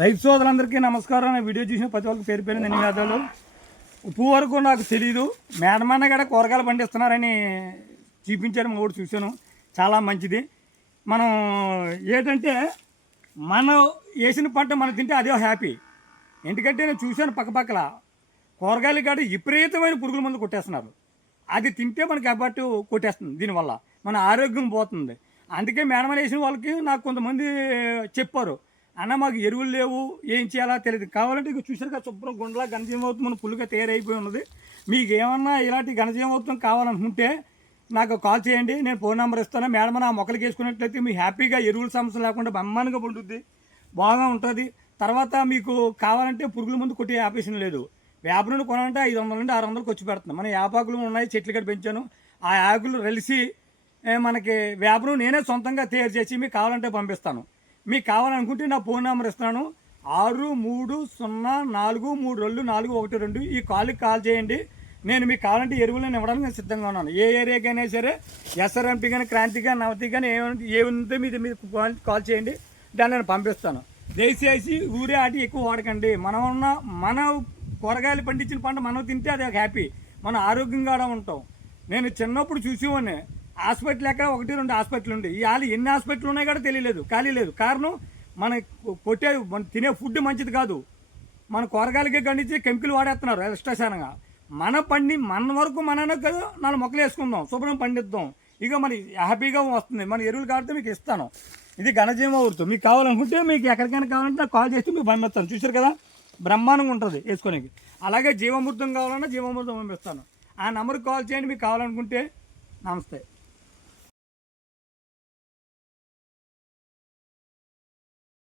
రైతు సోదరులందరికీ నమస్కారం. వీడియో చూసిన ప్రతి ఒక్కరికి పేరు పేరు ధన్యవాదాలు. ఇప్పుడు వరకు నాకు తెలీదు, మేడమన్న కూడా కూరగాయలు పండిస్తున్నారని చూపించారు. మా ఊరు చూశాను, చాలా మంచిది. మనం ఏంటంటే మనం వేసిన పంట మనం తింటే అదే హ్యాపీ. ఎందుకంటే నేను చూశాను పక్కపక్కల కూరగాయలు కాడ విపరీతమైన పురుగుల మందు కొట్టేస్తున్నారు. అది తింటే మనకి అబ్బట్టు కొట్టేస్తుంది, దీనివల్ల మన ఆరోగ్యం పోతుంది. అందుకే మేడమన్న వేసిన వాళ్ళకి నాకు కొంతమంది చెప్పారు, అన్న మాకు ఎరువులు లేవు, ఏం చేయాలో తెలియదు. కావాలంటే ఇక చూసారు కదా, శుభ్రం గుండెలా ఘనజీవమవుతం మన పుల్లుగా తయారైపోయి ఉన్నది. మీకు ఏమన్నా ఇలాంటి ఘనజీవమవుతం కావాలనుకుంటే నాకు కాల్ చేయండి, నేను ఫోన్ నెంబర్ ఇస్తాను. మేడం ఆ మొక్కలకి వేసుకున్నట్లయితే మీ హ్యాపీగా ఎరువుల సమస్య లేకుండా బ్రహ్మాండంగా పండుద్ది, బాగా ఉంటుంది. తర్వాత మీకు కావాలంటే పురుగుల ముందు కొట్టే ఆపరేషన్ లేదు. వేప నుండి కొనాలంటే 500 నుండి 600 ఖర్చు పెడుతున్నాను. మన యాపాకులు ఉన్నాయి, చెట్లు గడ్డ పెంచాను. ఆ ఆకులు కలిసి మనకి వేపను నేనే సొంతంగా తయారు చేసి మీకు కావాలంటే పంపిస్తాను. మీకు కావాలనుకుంటే నా ఫోన్ నెంబర్ ఇస్తున్నాను, 6304324112. ఈ కాల్కి కాల్ చేయండి. నేను మీకు కావాలంటే ఎరువులను ఇవ్వడానికి నేను సిద్ధంగా ఉన్నాను. ఏ ఏరియాకైనా సరే, ఎస్ఆర్ఎంపీ కానీ, క్రాంతి కానీ, నవతి కానీ ఏముంటే మీరు కాల్ చేయండి, దాన్ని నేను పంపిస్తాను. దయచేసి ఊరే ఆటి ఎక్కువ వాడకండి. మన కూరగాయలు పండించిన పంట మనం తింటే అది హ్యాపీ, మనం ఆరోగ్యంగా ఉంటాం. నేను చిన్నప్పుడు చూసేవాడిని, హాస్పిటల్ ఎక్కడ 1-2 హాస్పిటల్ ఉండి, ఇవాళ ఎన్ని హాస్పిటల్ ఉన్నాయి కూడా తెలియలేదు, ఖాళీ లేదు. కారణం మన తినే ఫుడ్ మంచిది కాదు. మన కూరగాయలకే పండించి కెమికల్ వాడేస్తున్నారు ఎక్స్ట్రాశానంగా. మన వరకు మననే కదా 4 మొక్కలు వేసుకుందాం, శుభ్రం పండిద్దాం. ఇక మన హ్యాపీగా వస్తుంది. మన ఎరువులు కాడితే మీకు ఇస్తాను. ఇది ఘనజీవ ఊరుతో మీకు కావాలనుకుంటే, మీకు ఎక్కడికైనా కావాలంటే నాకు కాల్ చేస్తే మీకు పంపిస్తాను. చూసారు కదా, బ్రహ్మాండంగా ఉంటుంది వేసుకోనికి. అలాగే జీవామృతం కావాలన్నా జీవామృతం పంపిస్తాను. ఆ నెంబర్కి కాల్ చేయండి మీకు కావాలనుకుంటే. నమస్తే.